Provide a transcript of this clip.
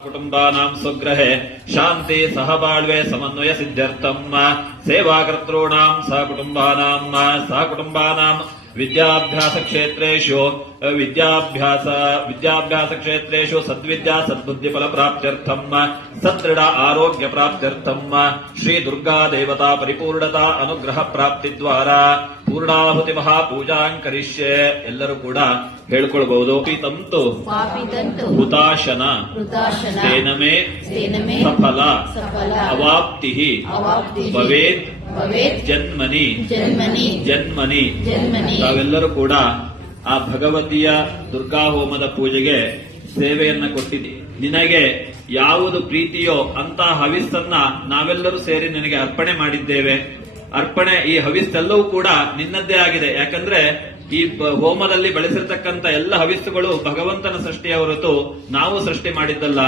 కుటుంబానాం సుగ్రహే శాంతి సహబాళ్వే సమన్వయ సిద్ధ్యర్థం. సేవాకర్తॄణాం సహకుటుంబానాం సహకుటుంబానాం ಸಹ विद्याभ्यास ವಿದ್ಯಾಭ್ಯಾಸ सद्विद्या ಸದ್ವಿದ್ಯಾ ಸದೃಢ ಆರೋಗ್ಯ ಪ್ರಾಪ್ತ್ಯರ್ಥಂ ಶ್ರೀ ದುರ್ಗಾ ದೇವತಾ ಪರಿಪೂರ್ಣತಾ ಅನುಗ್ರಹ ಪ್ರಾಪ್ತಿ ದ್ವಾರ ಪೂರ್ಣಾಹುತಿ ಮಹಾಪೂಜಾಂ ಕರಿಷ್ಯೆ ಎಲ್ಲರೂ ಕೂಡ ಹೇಳ್ಕೊಳ್ಬಹುದು. ತಂತು ಪಾಪಿದಂತು ಹುತಾಶನ ವೃತಾಶನ ತೇನಮೇ ಸೇನಮೇ ಸಫಲ ಸಫಲ ಅವಾಪ್ತಿ ಅವಾಪ್ತಿಃ ಭವೇತ್ ಭವೇತ್ ಜನ್ಮನಿ ಜನ್ಮನಿ ಜನ್ಮನಿ ಜನ್ಮನಿ ತಾವೆಲ್ಲರೂ ಕೂಡ ಆ ಭಗವತಿಯ ದುರ್ಗಾ ಹೋಮದ ಪೂಜೆಗೆ ಸೇವೆಯನ್ನ ಕೊಟ್ಟಿದ್ದಿ ನಿನಗೆ ಯಾವುದು ಪ್ರೀತಿಯೋ ಅಂತ ಹವಿಸ್ಸನ್ನ ನಾವೆಲ್ಲರೂ ಸೇರಿ ನಿನಗೆ ಅರ್ಪಣೆ ಮಾಡಿದ್ದೇವೆ. ಅರ್ಪಣೆ ಈ ಹವಿಸ್ಸೆಲ್ಲವೂ ಕೂಡ ನಿನ್ನದ್ದೇ ಆಗಿದೆ. ಯಾಕಂದ್ರೆ ಈ ಹೋಮದಲ್ಲಿ ಬಳಸಿರ್ತಕ್ಕಂಥ ಎಲ್ಲ ಹವಿಸ್ಸುಗಳು ಭಗವಂತನ ಸೃಷ್ಟಿಯ ಹೊರತು ನಾವು ಸೃಷ್ಟಿ ಮಾಡಿದ್ದಲ್ಲ.